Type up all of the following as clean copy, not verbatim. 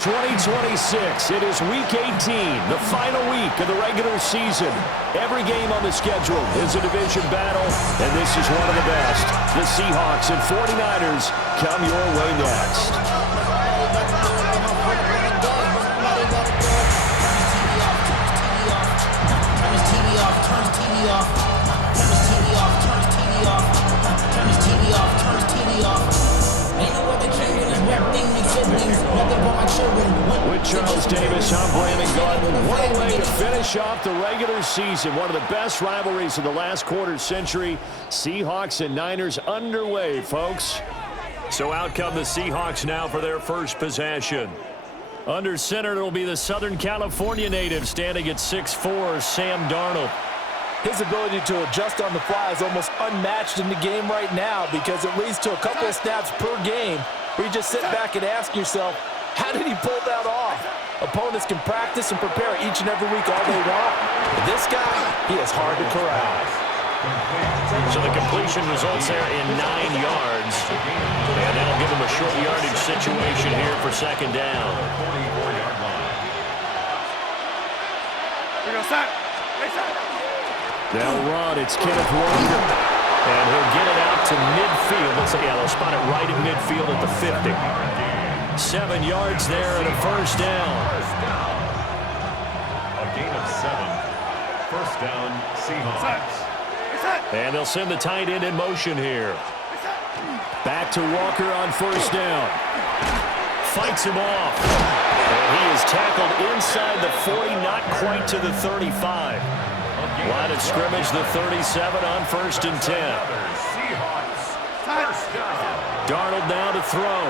2026. It is Week 18, the final week of the regular season. Every game on the schedule is a division battle, and this is one of the best. The Seahawks and 49ers come your way next. With Charles Davis, I'm Brandon Garden. What a way to finish off the regular season. One of the best rivalries of the last quarter century. Seahawks and Niners underway, folks. So out come the Seahawks now for their first possession. Under center, it'll be the Southern California native standing at 6'4", Sam Darnold. His ability to adjust on the fly is almost unmatched in the game right now because it leads to a couple of snaps per game where you just sit back and ask yourself, how did he pull that off? Opponents can practice and prepare each and every week all they want. But this guy, he is hard to corral. So the completion results there in 9 yards. And that'll give him a short yardage situation here for second down. They'll run. It's Kenneth Walker. And he'll get it out to midfield. They'll spot it right at midfield at the 50. 7 yards there and a first down. A gain of 7. First down, Seahawks. And they'll send the tight end in motion here. Back to Walker on first down. Fights him off. And he is tackled inside the 40, not quite to the 35. Line of scrimmage, the 37 on first and 10. Darnold now to throw.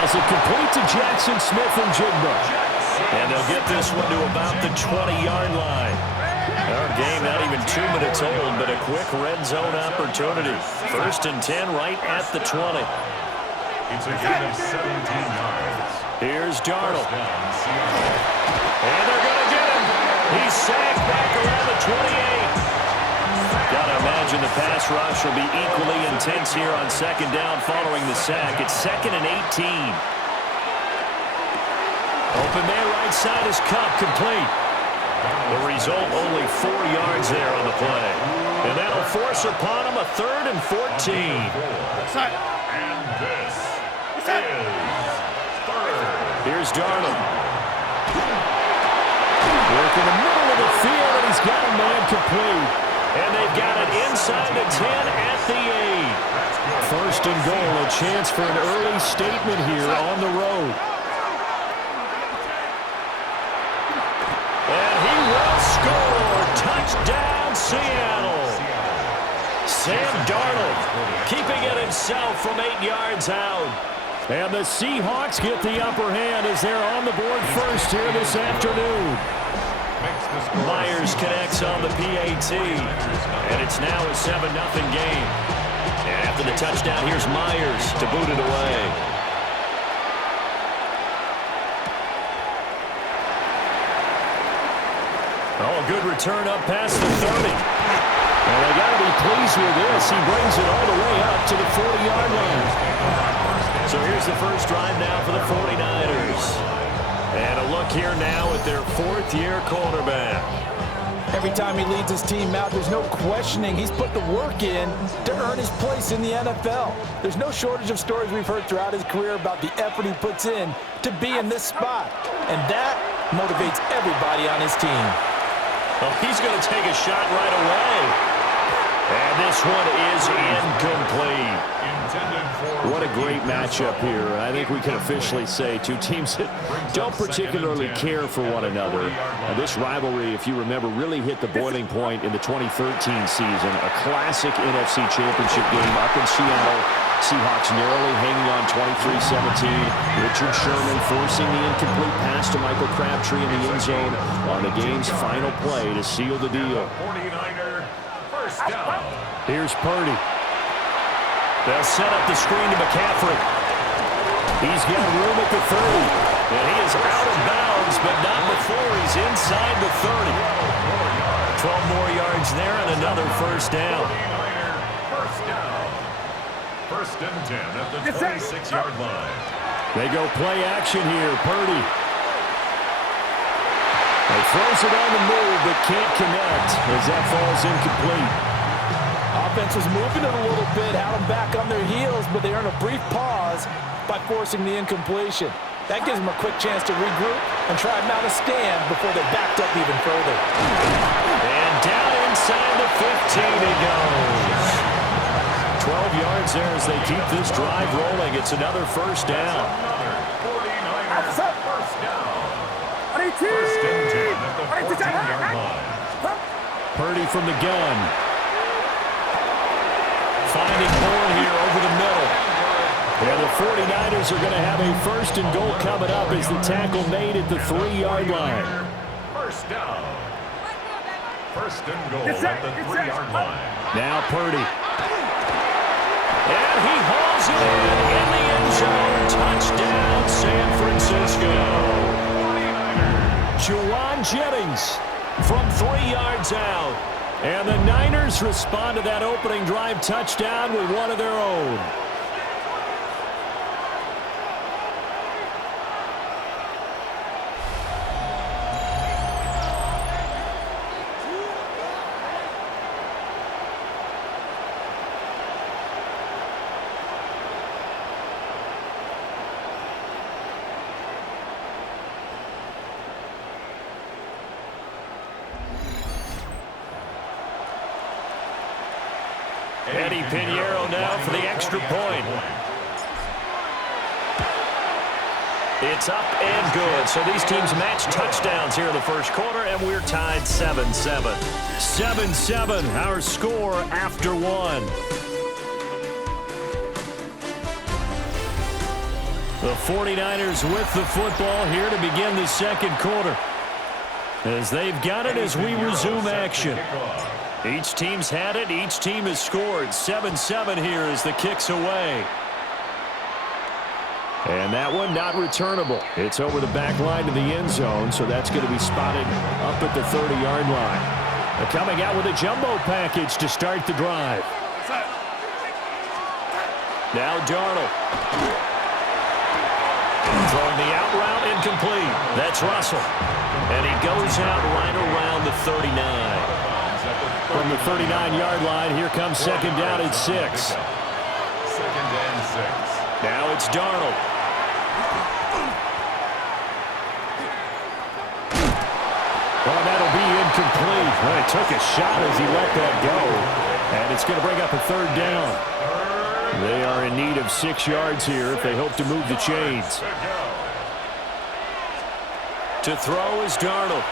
As it complete to Jackson Smith and Jigba. And they'll get this one to about the 20-yard line. Our game not even 2 minutes old, but a quick red zone opportunity. First and 10 right at the 20. It's a gain of 17 yards. Here's Darnold. And they're going to get him. He's sacked back around the 28. Got to imagine the pass rush will be equally intense here on second down following the sack. It's second and 18. Open man right side is Cup, complete. The result, only 4 yards there on the play. And that'll force upon him a third and 14. And this is third. Here's Darnold. Work in the middle of the field, and he's got a man complete. And they've got it inside the 10 at the 8. First and goal, a chance for an early statement here on the road. And he will score. Touchdown, Seattle. Sam Darnold keeping it himself from 8 yards out. And the Seahawks get the upper hand as they're on the board first here this afternoon. Myers connects on the PAT, and it's now a 7-0 game. And after the touchdown, here's Myers to boot it away. Oh, a good return up past the 30. And they got to be pleased with this. He brings it all the way up to the 40-yard line. So here's the first drive now for the 49ers. And a look here now at their 4th-year quarterback. Every time he leads his team out, there's no questioning. He's put the work in to earn his place in the NFL. There's no shortage of stories we've heard throughout his career about the effort he puts in to be in this spot. And that motivates everybody on his team. Well, he's going to take a shot right away. And this one is incomplete. What a great matchup here. I think we can officially say two teams that don't particularly care for one another. This rivalry, if you remember, really hit the boiling point in the 2013 season. A classic NFC Championship game up in Seattle. Seahawks narrowly hanging on 23-17. Richard Sherman forcing the incomplete pass to Michael Crabtree in the end zone on the game's final play to seal the deal. 49er first down. Here's Purdy. They'll set up the screen to McCaffrey. He's got room at the 30. And he is out of bounds, but not before he's inside the 30. 12 more yards there and another first down. First down. First and 10 at the 26-yard line. They go play action here. Purdy. He throws it on the move, but can't connect as that falls incomplete. Offense was moving it a little bit, had them back on their heels, but they earned a brief pause by forcing the incompletion. That gives them a quick chance to regroup and try and mount a stand before they're backed up even further. And down inside the 15 he goes. 12 yards there as they keep this drive rolling. It's another first down. First and 10 at the 14-yard line. Purdy from the gun. Finding Bourne here over the middle. Yeah, the 49ers are going to have a first and goal coming up as the tackle made at the 3-yard line. First down. First and goal at the 3-yard line. Now Purdy. And he hauls it in the end zone. Touchdown, San Francisco. Juwan Jennings from 3 yards out. And the Niners respond to that opening drive touchdown with one of their own. Eddie Pinheiro now for the extra point. It's up and good. So these teams match touchdowns here in the first quarter, and we're tied 7-7. 7-7, our score after one. The 49ers with the football here to begin the second quarter. As they've got it as we resume action. Each team's had it. Each team has scored. 7-7 here as the kick's away. And that one not returnable. It's over the back line to the end zone, so that's going to be spotted up at the 30-yard line. They're coming out with a jumbo package to start the drive. Now Darnold. Throwing the out route incomplete. That's Russell. And he goes out right around the 39. From the 39-yard line, here comes second down at 6. Second and 6. Now it's Darnold. Well, that'll be incomplete. Well, he took a shot as he let that go. And it's going to bring up a third down. They are in need of 6 yards here if they hope to move the chains. To throw is Darnold.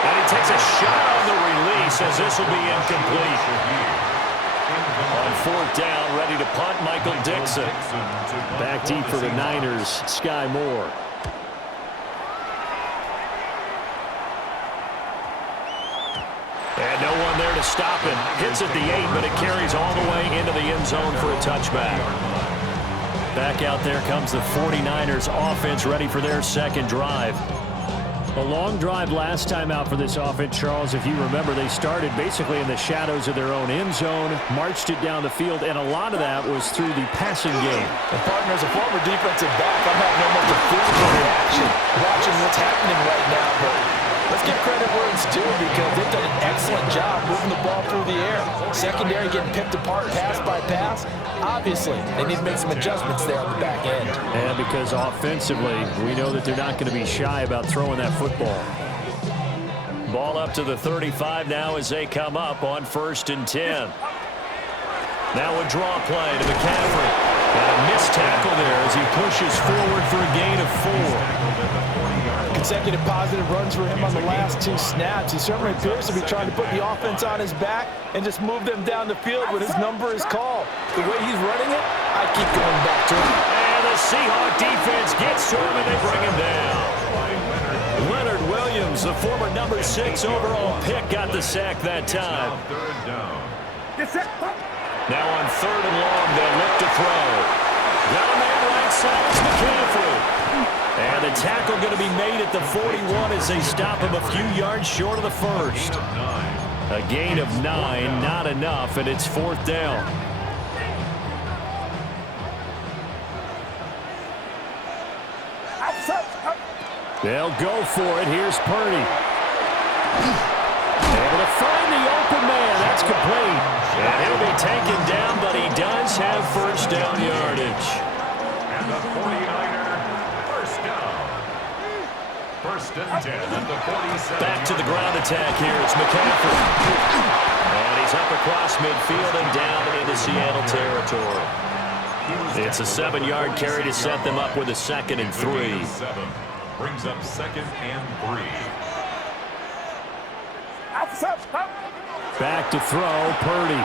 And he takes a shot on the release as this will be incomplete. On fourth down, ready to punt, Michael Dixon. Back deep for the Niners, Sky Moore. And no one there to stop him. Hits at the 8, but it carries all the way into the end zone for a touchback. Back out there comes the 49ers offense ready for their second drive. A long drive last time out for this offense, Charles. If you remember, they started basically in the shadows of their own end zone, marched it down the field, and a lot of that was through the passing game. And partner, as a former defensive back, I'm having almost a physical reaction watching what's happening right now. But let's give credit where it's due because they've done an excellent job moving the ball through the air. Secondary getting picked apart pass by pass. Obviously, they need to make some adjustments there on the back end. And because offensively, we know that they're not going to be shy about throwing that football. Ball up to the 35 now as they come up on 1st and 10. Now a draw play to McCaffrey. And a missed tackle there as he pushes forward for a gain of 4. Consecutive positive runs for him on the last 2 snaps. He certainly appears to be trying to put the offense on his back and just move them down the field when his number is called. The way he's running it, I keep going back to him. And the Seahawk defense gets to him and they bring him down. Leonard Williams, the former number 6 overall pick, got the sack that time. Now on 3rd and long, they'll look to throw. Down there right side is McCaffrey. And the tackle going to be made at the 41 as they stop him a few yards short of the first. A gain of 9, not enough, and it's 4th down. They'll go for it. Here's Purdy. Able to find the open man. That's complete. And he'll be taken down, but he does have first down yardage. And the 49er, first down. First and 10 at the 47. Back to the ground attack here. It's McCaffrey. And he's up across midfield and down into Seattle territory. It's a 7-yard carry to set them up with a 2nd and 3. Brings up 2nd and 3. Back to throw, Purdy.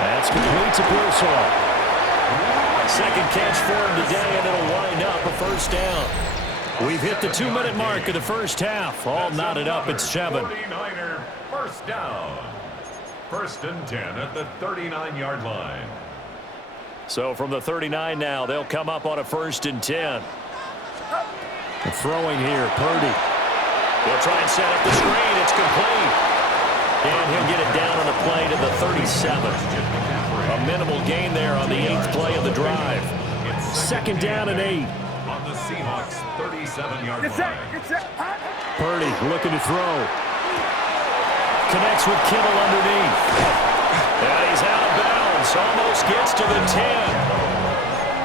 That's complete to Pearsall. Second catch for him today, and it'll wind up a first down. We've hit the 2-minute mark of the first half. All knotted up at 7. 49er, first down. First and 10 at the 39-yard line. So from the 39 now, they'll come up on a 1st and 10. Throwing here, Purdy. They'll try and set up the screen. It's complete. And he'll get it down on the play to the 37. A minimal gain there on the 8th play of the drive. 2nd down and 8. On the Seahawks 37-yard line. Purdy looking to throw. Connects with Kittle underneath. And he's out of bounds. Almost gets to the 10.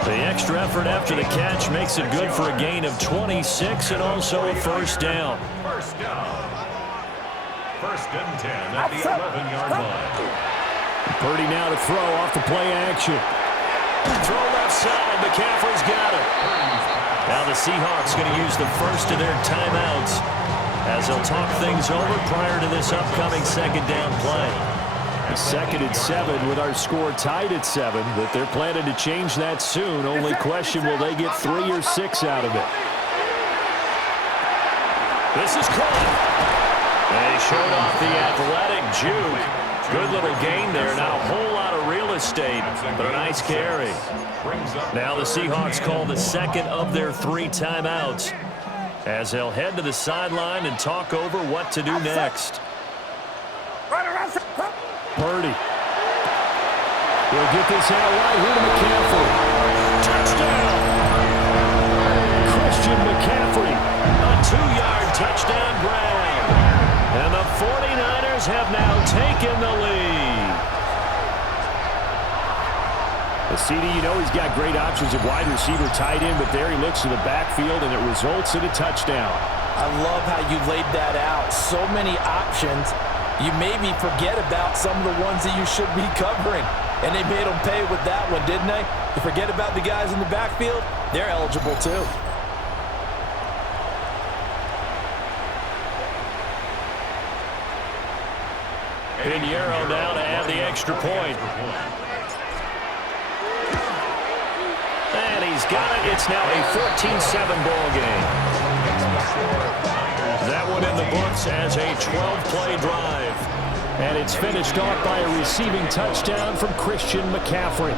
The extra effort after the catch makes it good for a gain of 26 and also a first down. First down. First and 10 at the 11-yard line. Purdy now to throw off the play action. Throw left side. McCaffrey's got it. Now the Seahawks going to use the first of their timeouts as they'll talk things over prior to this upcoming 2nd down play. A 2nd and 7 with our score tied at 7, but they're planning to change that soon. Only question, will they get 3 or 6 out of it? This is caught. And he showed off the athletic juke. Good little gain there. Not a whole lot of real estate, but a nice carry. Now the Seahawks call the 2nd of their 3 timeouts as they'll head to the sideline and talk over what to do next. Purdy. He'll get this out right here to McCaffrey. Touchdown! Christian McCaffrey. A 2-yard touchdown grab. And the 49ers have now taken the lead. The CD, you know he's got great options at wide receiver, tight end, but there he looks to the backfield, and it results in a touchdown. I love how you laid that out. So many options. You maybe forget about some of the ones that you should be covering. And they made them pay with that one, didn't they? You forget about the guys in the backfield, they're eligible too. Pinheiro now to add the extra point. And he's got it. It's now a 14-7 ball game. That one in the books as a 12-play drive. And it's finished off by a receiving touchdown from Christian McCaffrey.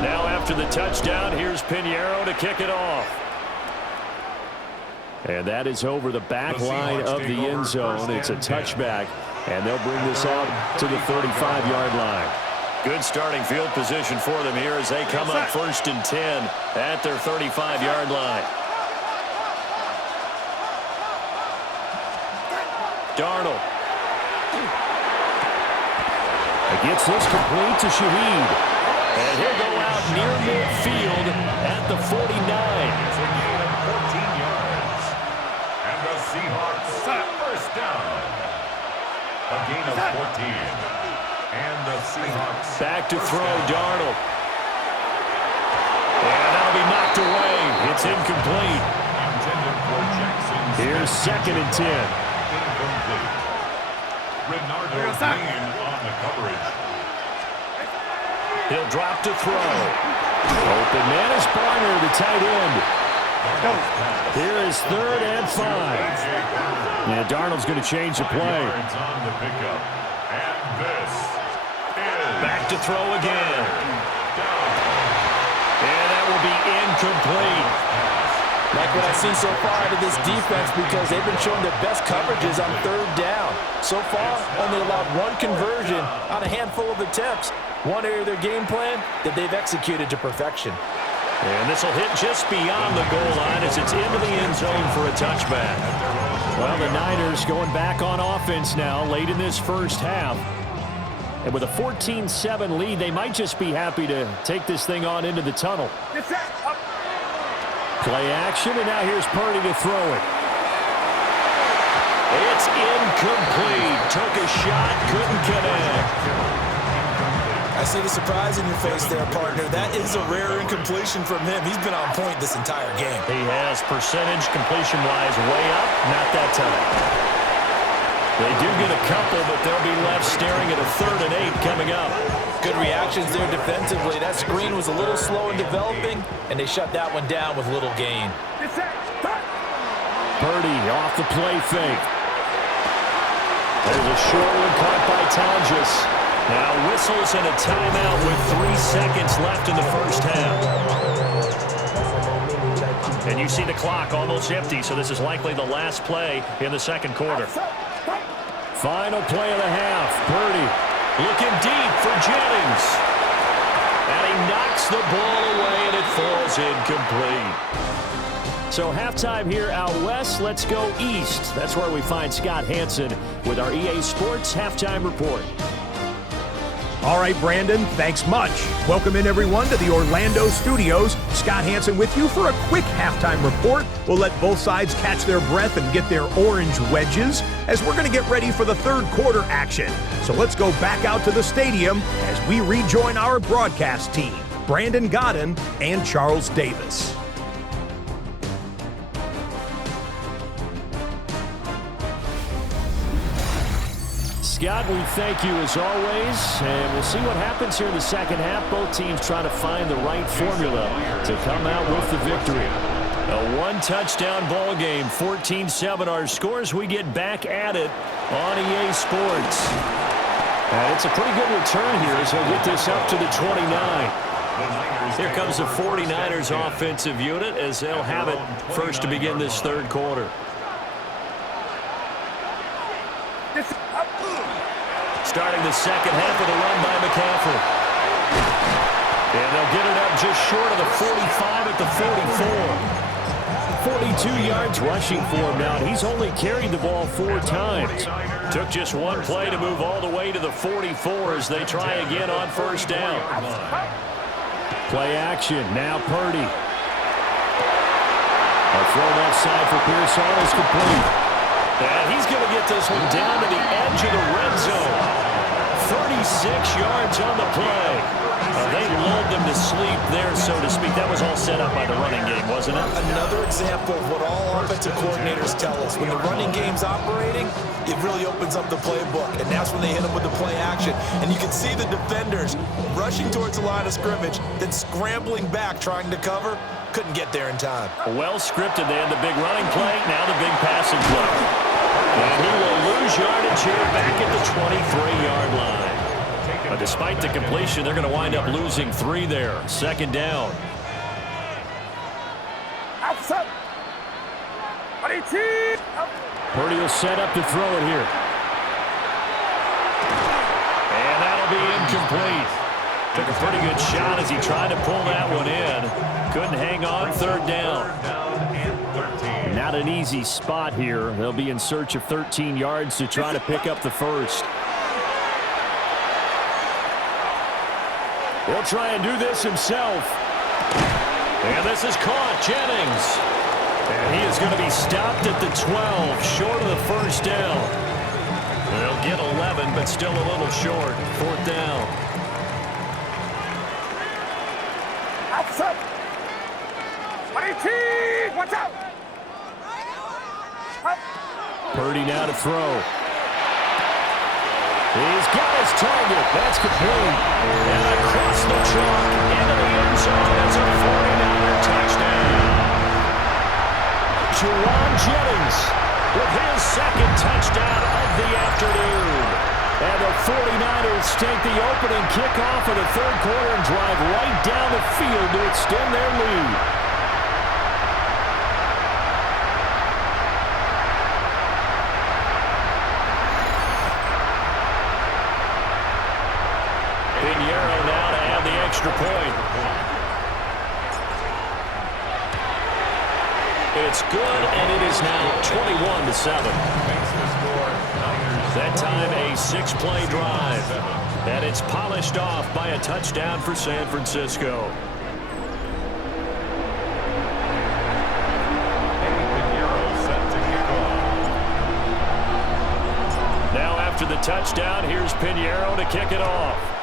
Now after the touchdown, here's Pinheiro to kick it off. And that is over the back line of the end zone. It's a touchback, and they'll bring this out to the 35-yard line. Good starting field position for them here as they come up 1st and 10 at their 35-yard line. Darnold. Gets this complete to Shaheed. And he'll go out near midfield at the 49. It's a gain of 14 yards. And the Seahawks first down. A gain of 14. And the Seahawks back to throw, Darnold. And that'll be knocked away. It's incomplete. intended for Jackson. Here's 2nd and 10. Incomplete. Renardo Green on the coverage. He'll drop to throw. Open man is Barner, the tight end. Here is 3rd and 5. Yeah, Darnold's going to change the play. On the pickup. And this is back to throw again. And that will be incomplete. Like what I've seen so far out of this defense, because they've been showing their best coverages on 3rd down. So far, only allowed 1 conversion on a handful of attempts. One area of their game plan that they've executed to perfection. And this will hit just beyond the goal line as it's into the end zone for a touchback. Well, the Niners going back on offense now late in this first half. And with a 14-7 lead, they might just be happy to take this thing on into the tunnel. Play action, and now here's Purdy to throw it. It's incomplete. Took a shot, couldn't connect. I see the surprise in your face there, partner. That is a rare incompletion from him. He's been on point this entire game. He has percentage completion-wise way up, not that time. They do get a couple, but they'll be left staring at a 3rd and 8 coming up. Good reactions there defensively. That screen was a little slow in developing, and they shut that one down with little gain. Purdy off the play fake. There's a short one caught by Tonjes. Now whistles and a timeout with 3 seconds left in the first half. And you see the clock almost empty, so this is likely the last play in the second quarter. Final play of the half. Purdy looking deep for Jennings. And he knocks the ball away, and it falls incomplete. So halftime here out west. Let's go east. That's where we find Scott Hanson with our EA Sports Halftime Report. All right, Brandon, thanks much. Welcome in, everyone, to the Orlando studios. Scott Hanson with you for a quick halftime report. We'll let both sides catch their breath and get their orange wedges as we're going to get ready for the third quarter action. So let's go back out to the stadium as we rejoin our broadcast team, Brandon Godden and Charles Davis. Scott, we thank you as always, and we'll see what happens here in the second half. Both teams trying to find the right formula to come out with the victory. A one-touchdown ball game, 14-7 our scores. We get back at it on EA Sports. And it's a pretty good return here as they'll get this up to the 29. Here comes the 49ers offensive unit as they'll have it first to begin this third quarter. Starting the second half with a run by McCaffrey. And they'll get it up just short of the 45 at the 44. 42 yards rushing for him now, and he's only carried the ball 4 times. Took just one play to move all the way to the 44 as they try again on first down. Play action, now Purdy. A throw left side for Pearsall is complete. And he's going to get this one down to the edge of the red zone. 36 yards on the play. They lulled them to sleep there, so to speak. That was all set up by the running game, wasn't it? Another example of what all offensive coordinators tell us. When the running game's operating, it really opens up the playbook, and that's when they hit them with the play action. And you can see the defenders rushing towards the line of scrimmage, then scrambling back trying to cover. Couldn't get there in time. Well scripted. They had the big running play, now the big passing play. And he will lose yardage here back at the 23-yard line. But despite the completion, they're going to wind up losing 3 there. Second down. Purdy will set up to throw it here. And that'll be incomplete. Took a pretty good shot as he tried to pull that one in. Couldn't hang on, third down. Not an easy spot here. They'll be in search of 13 yards to try to pick up the first. He'll try and do this himself. And this is caught. Jennings. And he is going to be stopped at the 12, short of the first down. They'll get 11, but still a little short. Fourth down. Watch out! Purdy now to throw. He's got his target. That's complete. And across the chalk into the end zone as a 49er touchdown. Juwan Jennings with his second touchdown of the afternoon. And the 49ers take the opening kickoff of the third quarter and drive right down the field to extend their lead. Pinheiro now to have the extra point. it's good, and it is now 21-7. That time a 6-play drive, and it's polished off by a touchdown for San Francisco. Now after the touchdown, here's Pinheiro to kick it off.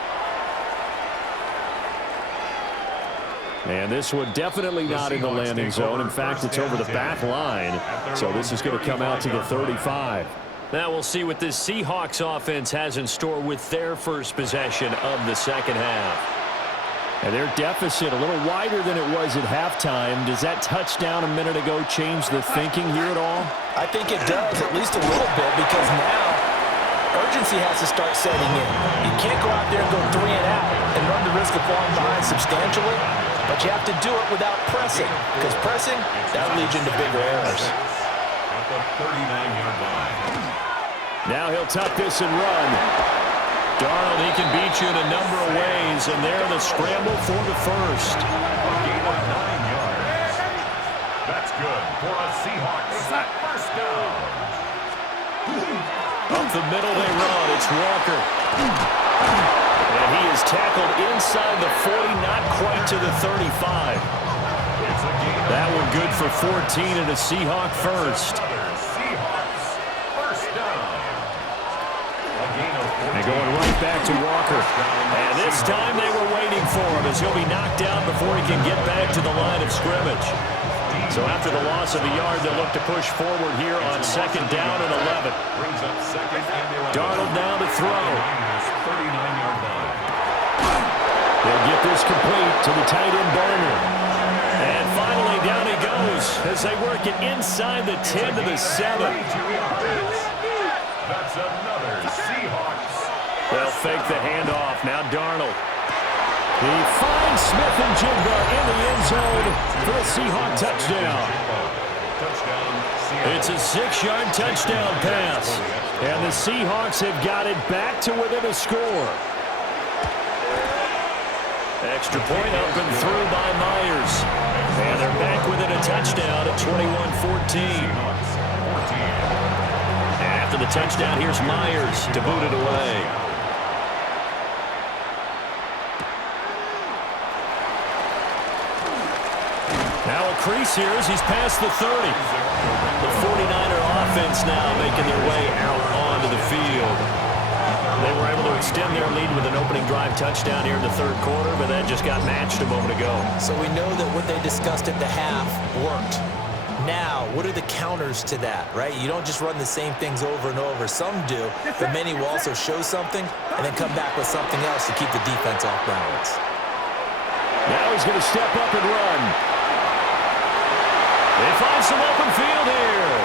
And this one definitely not in the landing zone. In fact, it's over the back line. So this is going to come out to the 35. Now we'll see what this Seahawks offense has in store with their first possession of the second half. And their deficit a little wider than it was at halftime. Does that touchdown a minute ago change the thinking here at all? I think it does, at least a little bit, because now urgency has to start setting in. You can't go out there and go 3 and out and run the risk of falling behind substantially, but you have to do it without pressing, because pressing, that leads into bigger errors. At the 39-yard line. Now he'll tuck this and run. Darnold, he can beat you in a number of ways, and there the scramble for the first. A gain of 9 yards. That's good for a Seahawks first down. Up the middle they run. It's Walker. And he is tackled inside the 40, not quite to the 35. That one good for 14 and a Seahawk first. Seahawks first down. And going right back to Walker. And this time they were waiting for him as he'll be knocked down before he can get back to the line of scrimmage. So after the loss of a yard, they'll look to push forward here on second down and 11. Darnold now to throw. They'll get this complete to the tight end Barner. And finally down he goes as they work it inside the 10 to the 7. That's another Seahawks. They'll fake the handoff. Now Darnold. He finds Smith and Jigba in the end zone for a Seahawk touchdown. It's a 6-yard touchdown pass. And the Seahawks have got it back to within a score. Extra point up and through by Myers. And they're back within a touchdown at 21-14. After the touchdown, here's Myers to boot it away. Now a crease here as he's past the 30. The 49er offense now making their way out onto the field. They were able to extend their lead with an opening drive touchdown here in the third quarter, but that just got matched a moment ago. So we know that what they discussed at the half worked. Now, what are the counters to that, right? You don't just run the same things over and over. Some do, but many will also show something and then come back with something else to keep the defense off balance. Now he's going to step up and run. They find some open field here.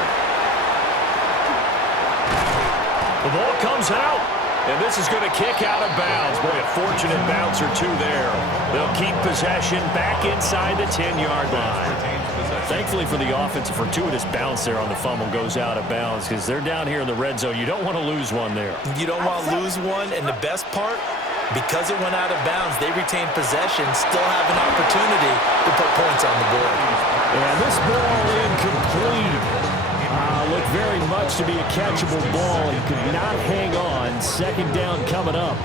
The ball comes out, and this is going to kick out of bounds. Boy, a fortunate bounce or two there. They'll keep possession back inside the 10-yard line. Thankfully for the offense, a fortuitous bounce there on the fumble goes out of bounds because they're down here in the red zone. You don't want to lose one there. You don't want to lose one, and the best part, because it went out of bounds, they retain possession, still have an opportunity to put points on the board. And this ball incomplete. Looked very much to be a catchable ball. He could not hang on. Second down coming up.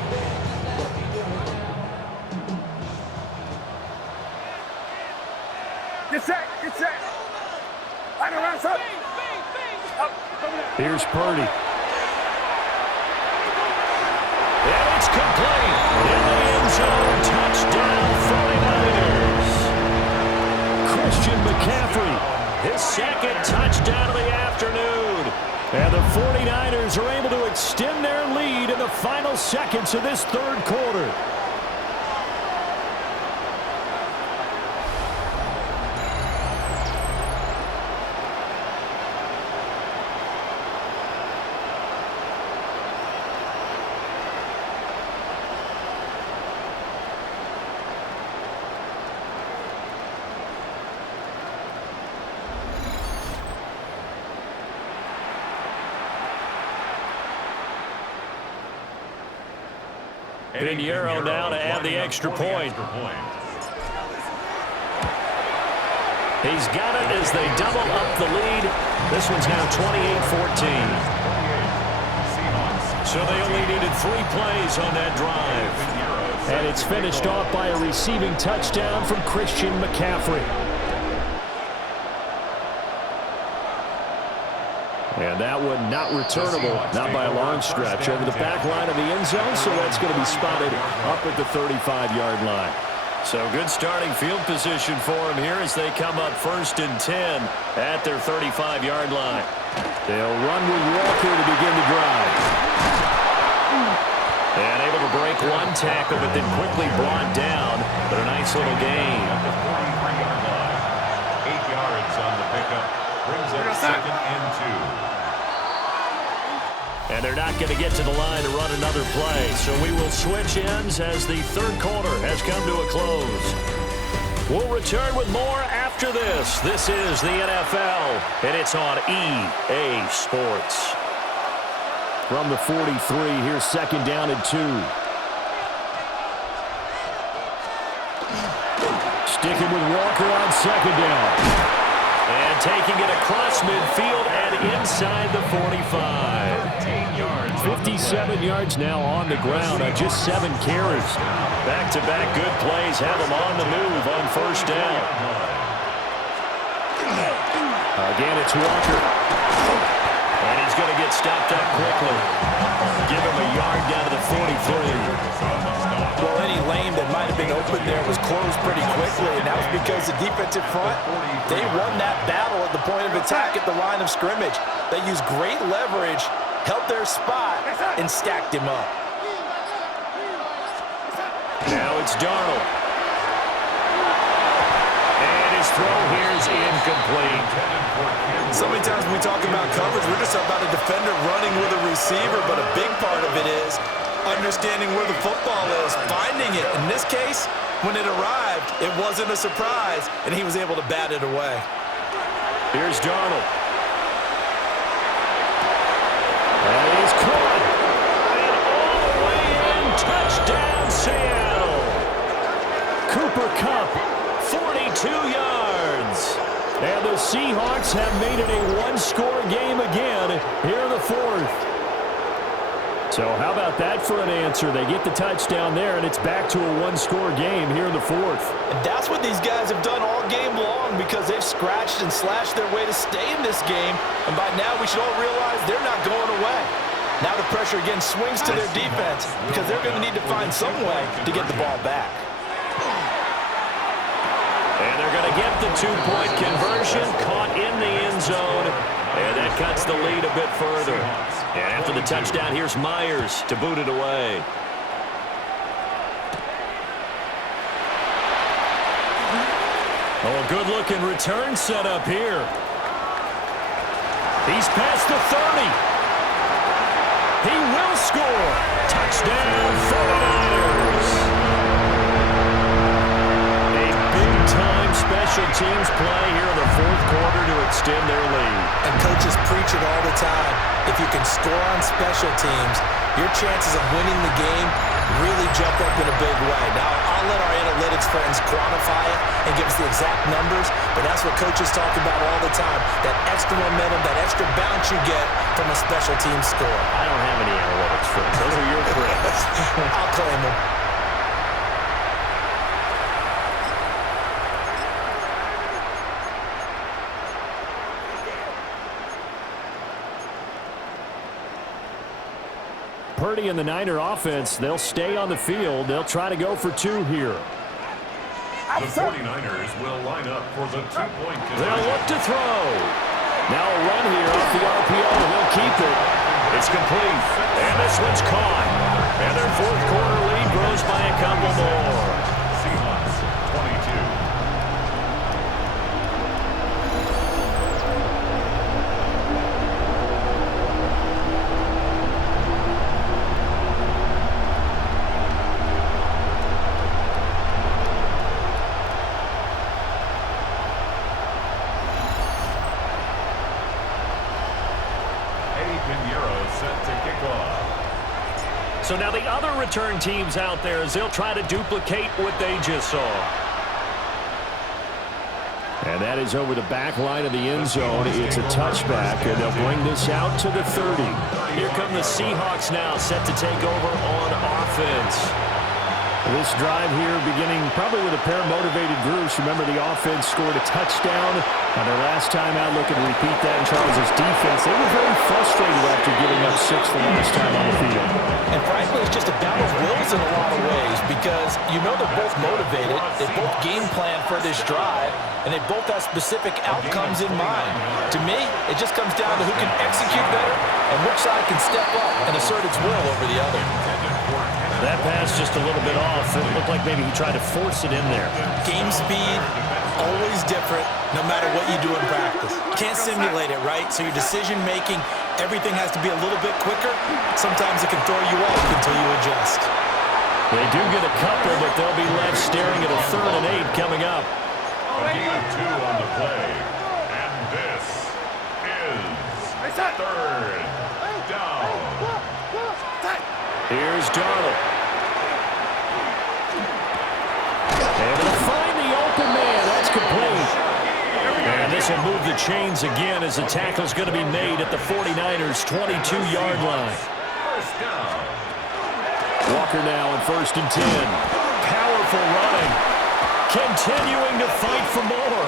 Get set, get set. Line around, son. Here's Purdy. And it's complete. In the end zone, touchdown 49ers. Christian McCaffrey, his second touchdown of the afternoon. And the 49ers are able to extend their lead in the final seconds of this third quarter. Pinheiro now to add the extra point. He's got it as they double up the lead. This one's now 28-14. So they only needed 3 plays on that drive. And it's finished off by a receiving touchdown from Christian McCaffrey. And that one not returnable, not by a long stretch, over the back line of the end zone, so that's going to be spotted up at the 35-yard line. So good starting field position for him here as they come up 1st and 10 at their 35-yard line. They'll run with Walker to begin the drive. And able to break 1 tackle, but then quickly brought down. But a nice little gain. At the 43-yard line. 8 yards on the pickup. Brings up 2nd and 2. And they're not going to get to the line to run another play. So we will switch ends as the 3rd quarter has come to a close. We'll return with more after this. This is the NFL, and it's on EA Sports. From the 43, here's 2nd down and 2. Sticking with Walker on 2nd down. And taking it across midfield and inside the 45. 57 yards now on the ground on just 7 carries. Back-to-back good plays have him on the move on 1st down. Again, it's Walker. And he's going to get stopped up quickly. Give him a yard down to the 43. Well, any lane that might have been open there was closed pretty quickly, and that was because the defensive front, they won that battle at the point of attack at the line of scrimmage. They used great leverage, held their spot, and stacked him up. Now it's Darnold. And his throw here is incomplete. So many times when we talk about coverage, we're just about a defender running with a receiver, but a big part of it is understanding where the football is, finding it. In this case, when it arrived, it wasn't a surprise, and he was able to bat it away. Here's Darnold. And he's caught. And all the way in, touchdown Seattle. Cooper Kupp, 42 yards. And the Seahawks have made it a 1-score game again here in the 4th. So how about that for an answer? They get the touchdown there, and it's back to a 1-score game here in the 4th. And that's what these guys have done all game long because they've scratched and slashed their way to stay in this game. And by now, we should all realize they're not going away. Now the pressure again swings to their defense because they're going to need to find some way to get the ball back. And they're going to get the 2-point conversion, caught in the end zone, and that cuts the lead a bit further. And after the touchdown, here's Myers to boot it away. Oh, a good-looking return set up here. He's past the 30. He will score. Touchdown, 49ers. A big-time special teams play here in the 4th quarter to extend their lead. And coaches preach it all the time. If you can score on special teams, your chances of winning the game really jump up in a big way. Now, I'll let our analytics friends quantify it and give us the exact numbers, but that's what coaches talk about all the time, that extra momentum, that extra bounce you get from a special team score. I don't have any analytics friends. Those are your friends. I'll claim them. Purdy and the Niner offense, they'll stay on the field. They'll try to go for 2 here. The 49ers will line up for the 2-point conversion. They'll look to throw. Now a run here off the RPO. He'll keep it. It's complete. And this one's caught. And their 4th quarter lead grows by a couple more. Seahawks, 22. So now the other return teams out there as they'll try to duplicate what they just saw. And that is over the back line of the end zone. It's a touchback, and they'll bring this out to the 30. Here come the Seahawks now, set to take over on offense. This drive here beginning probably with a pair of motivated groups. Remember, the offense scored a touchdown on their last time out. Looking to repeat that in Charles' defense. They were very frustrated after giving up 6 the last time on the field. And frankly, it's just a battle of wills in a lot of ways because you know they're both motivated. They both game plan for this drive, and they both have specific outcomes in mind. To me, it just comes down to who can execute better and which side can step up and assert its will over the other. That pass just a little bit off. It looked like maybe he tried to force it in there. Game speed, always different, no matter what you do in practice. Can't simulate it, right? So your decision-making, everything has to be a little bit quicker. Sometimes it can throw you off until you adjust. They do get a couple, but they'll be left staring at a 3rd and 8 coming up. A gain of 2 on the play. And this is 3rd down. Here's Darnold. And they'll find the open man. That's complete. And this will move the chains again as the tackle's going to be made at the 49ers' 22-yard line. First down. Walker now on 1st and 10. Powerful running. Continuing to fight for more.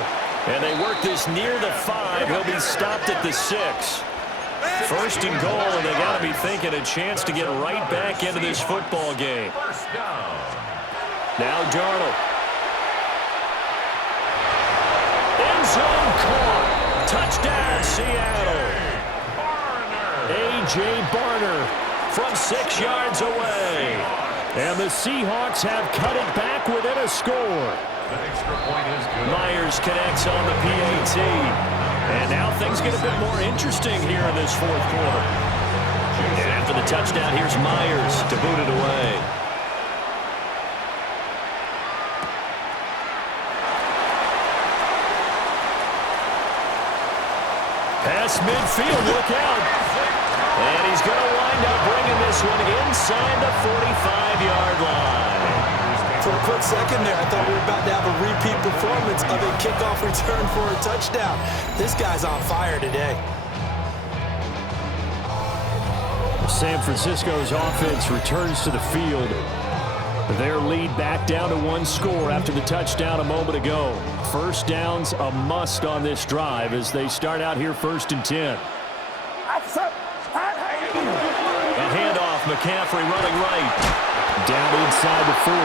And they work this near the 5. He'll be stopped at the 6. 1st and goal, and they got to be thinking a chance to get right back into this football game. First down. Now Darnold. End zone caught. Touchdown, Seattle. A.J. Barner from 6 yards away. And the Seahawks have cut it back within a score. That extra point is good. Myers connects on the PAT. And now things get a bit more interesting here in this 4th quarter. And after the touchdown, here's Myers to boot it away. Pass midfield, look out. And he's going to wind up bringing this one inside the 45-yard line. For a quick second there, I thought we were about to have a repeat performance of a kickoff return for a touchdown. This guy's on fire today. San Francisco's offense returns to the field. Their lead back down to 1 score after the touchdown a moment ago. First down's a must on this drive as they start out here 1st and 10. A handoff, McCaffrey running right. Down inside the 40.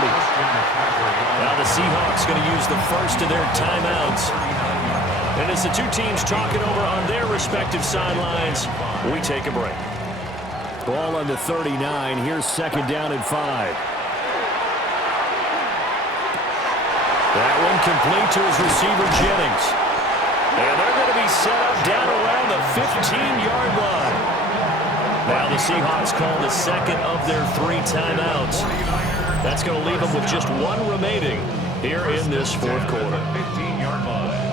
Now the Seahawks going to use the first of their timeouts. And as the two teams talking over on their respective sidelines, we take a break. Ball on the 39. Here's 2nd down and 5. That one complete to his receiver, Jennings. And they're going to be set up down around the 15-yard line. Now the Seahawks call the 2nd of their 3 timeouts. That's going to leave them with just 1 remaining here in this 4th quarter. 15-yard line.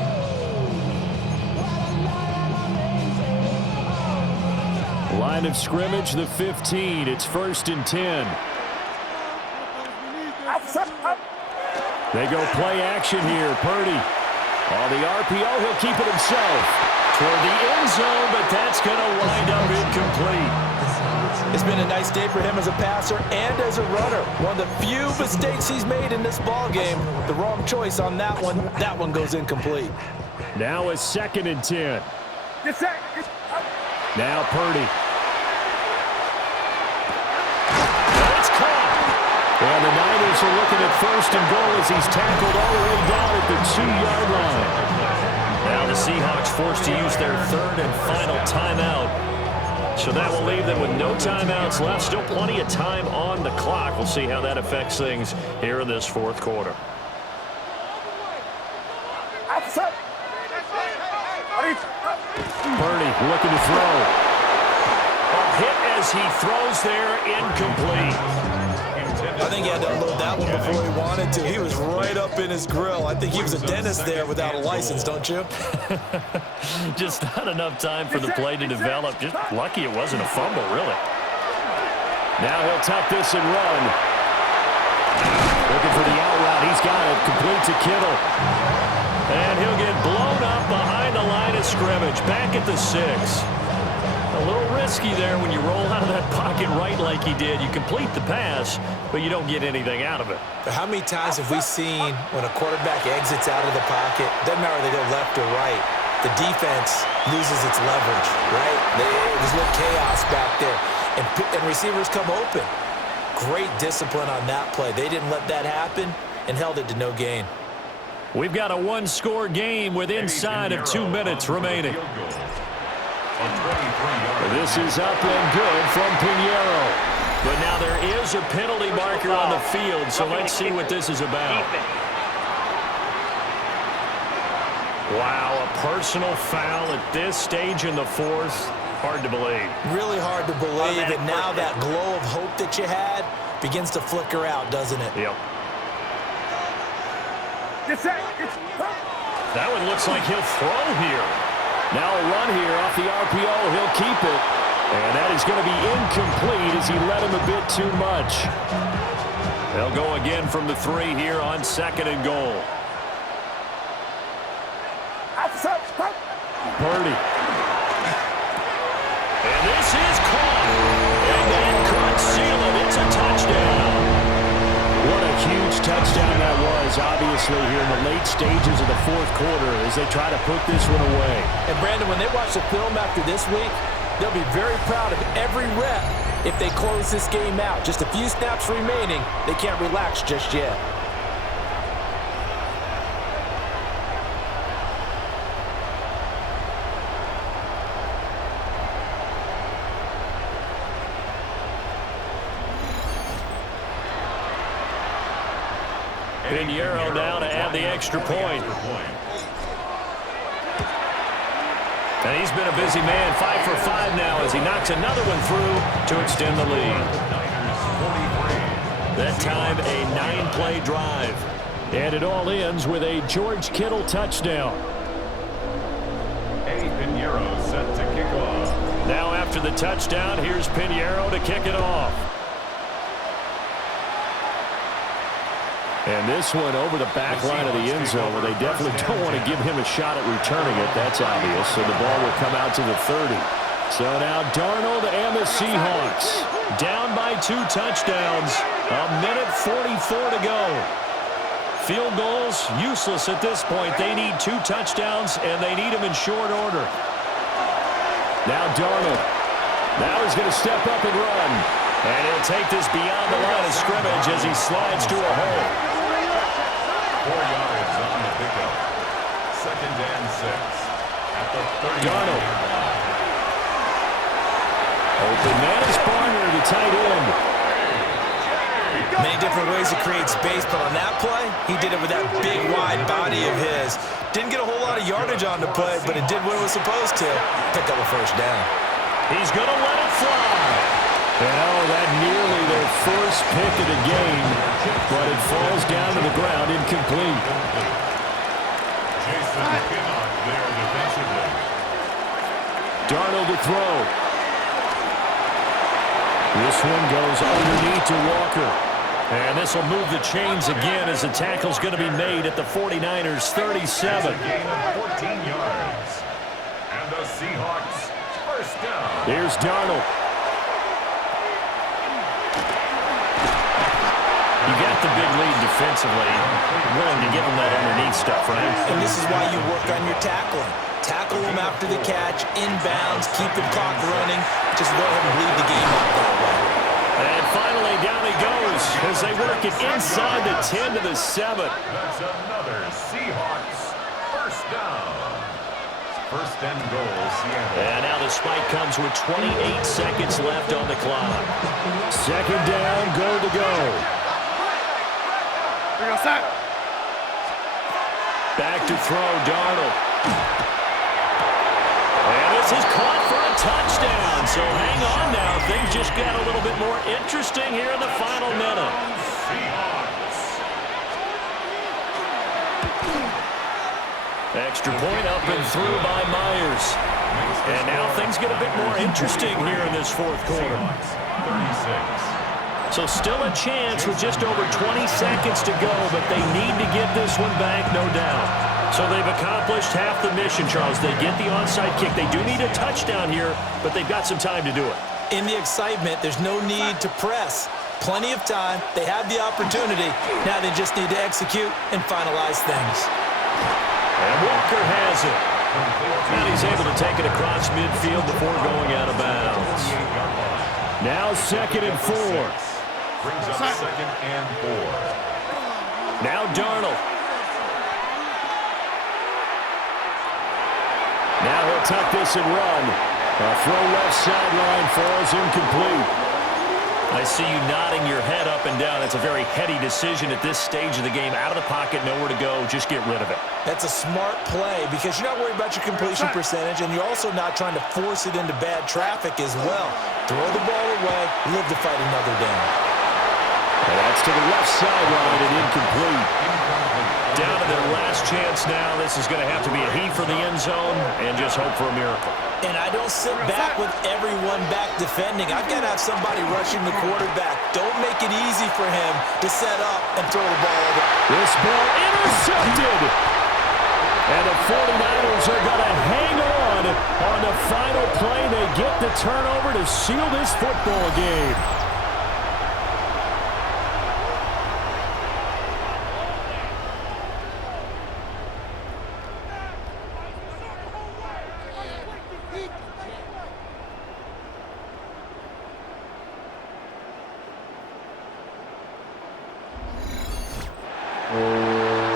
Line of scrimmage, the 15. It's 1st and 10. They go play action here. Purdy. On the RPO, he'll keep it himself. Toward the end zone, but that's going to wind up incomplete. It's been a nice day for him as a passer and as a runner. One of the few mistakes he's made in this ball game. The wrong choice on that one. That one goes incomplete. Now a 2nd and 10. Now Purdy. And it's caught. And the Niners are looking at 1st and goal as he's tackled all the way down at the 2-yard line. Now the Seahawks forced to use their 3rd and final timeout. So that will leave them with no timeouts left. Still plenty of time on the clock. We'll see how that affects things here in this 4th quarter. Purdy looking to throw. A hit as he throws there, incomplete. I think he had to unload that one before he wanted to. He was right up in his grill. I think he was a dentist there without a license, don't you? Just not enough time for the play to develop. Just lucky it wasn't a fumble, really. Now he'll tuck this and run. Looking for the out route. He's got it. Complete to Kittle. And he'll get scrimmage, back at the 6. A little risky there when you roll out of that pocket right like he did. You complete the pass, but you don't get anything out of it. But how many times have we seen when a quarterback exits out of the pocket, doesn't matter whether they go left or right, the defense loses its leverage, right? There's a little chaos back there, and receivers come open. Great discipline on that play. They didn't let that happen and held it to no gain. We've got a one-score game with inside of 2 minutes remaining. This is up and good from Pinheiro. But now there is a penalty marker on the field, so let's see what this is about. Wow, a personal foul at this stage in the fourth. Hard to believe. Really hard to believe, and now that glow of hope that you had begins to flicker out, doesn't it? Yep. That one looks like he'll throw here. Now a run here off the RPO. He'll keep it. And that is going to be incomplete as he led him a bit too much. They'll go again from the 3 here on 2nd and goal. Purdy. And this is caught. And that could seal it. It's a touchdown. What a huge touchdown that was, obviously, here in the late stages of the fourth quarter as they try to put this one away. And, Brandon, when they watch the film after this week, they'll be very proud of every rep if they close this game out. Just a few snaps remaining. They can't relax just yet. Pinheiro now to add the extra point. And he's been a busy man, 5 for 5 now as he knocks another one through to extend the lead. That time a 9-play drive. And it all ends with a George Kittle touchdown. Pinheiro set to kick off. Now after the touchdown, here's Pinheiro to kick it off. And this one over the back line of the end zone where they definitely don't want to give him a shot at returning it. That's obvious. So the ball will come out to the 30. So now Darnold and the Seahawks down by 2 touchdowns. A minute 44 to go. Field goals useless at this point. They need 2 touchdowns, and they need them in short order. Now Darnold. Now he's going to step up and run. And he'll take this beyond the line of scrimmage as he slides to a hole. 4 yards on the pickup. 2nd and 6 at the 30. Darnold. Open man is Barner, the tight end. Many different ways to create space, but on that play, he did it with that big, wide body of his. Didn't get a whole lot of yardage on the play, but it did what it was supposed to. Pick up a 1st down. He's going to let it fly. And oh, that nearly their first pick of the game, but it falls down to the ground incomplete. Jason Pinnock there defensively. Darnold to throw. This one goes underneath to Walker. And this will move the chains again as the tackle's going to be made at the 49ers 37. That's a gain of 14 yards. And the Seahawks 1st down. Here's Darnold. You got the big lead defensively. Willing to give him that underneath stuff, right? And this is why you work on your tackling. Tackle him after the catch, inbounds, keep the clock running. Just go ahead and bleed the game out that way. And finally, down he goes as they work it inside the 10 to the 7. That's another Seahawks 1st down. 1st and goal, Seattle. And now the spike comes with 28 seconds left on the clock. 2nd down, goal to go. Back to throw, Darnold. And this is caught for a touchdown. So hang on now. Things just got a little bit more interesting here in the final minute. Extra point up and through by Myers. And now things get a bit more interesting here in this fourth quarter. 36. So still a chance with just over 20 seconds to go, but they need to get this one back, no doubt. So they've accomplished half the mission, Charles. They get the onside kick. They do need a touchdown here, but they've got some time to do it. In the excitement, there's no need to press. Plenty of time. They have the opportunity. Now they just need to execute and finalize things. And Walker has it. And he's able to take it across midfield before going out of bounds. Now 2nd and 4. Brings up 2nd and 4. Now Darnold. Now he'll tuck this and run. A throw left sideline falls incomplete. I see you nodding your head up and down. That's a very heady decision at this stage of the game. Out of the pocket, nowhere to go. Just get rid of it. That's a smart play because you're not worried about your completion percentage, and you're also not trying to force it into bad traffic as well. Throw the ball away, live to fight another down. And that's to the left sideline and incomplete. Down to their last chance now. This is going to have to be a heave for the end zone and just hope for a miracle. And I don't sit back with everyone back defending. I've got to have somebody rushing the quarterback. Don't make it easy for him to set up and throw the ball over. This ball intercepted. And the 49ers are going to hang on the final play. They get the turnover to seal this football game.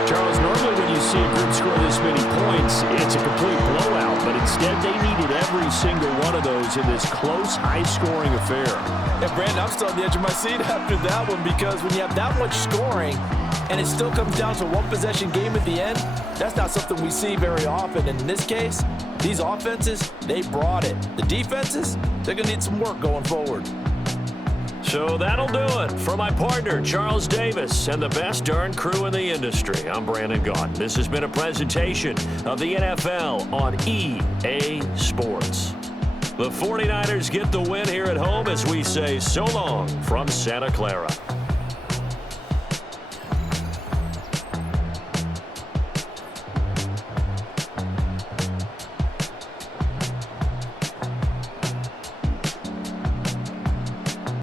Charles, normally when you see a group score this many points, it's a complete blowout, but instead they needed every single one of those in this close, high-scoring affair. And Brandon, I'm still on the edge of my seat after that one because when you have that much scoring and it still comes down to one possession game at the end, that's not something we see very often. And in this case, these offenses, they brought it. The defenses, they're going to need some work going forward. So that'll do it. For my partner, Charles Davis, and the best darn crew in the industry, I'm Brandon Gaudin. This has been a presentation of the NFL on EA Sports. The 49ers get the win here at home as we say so long from Santa Clara.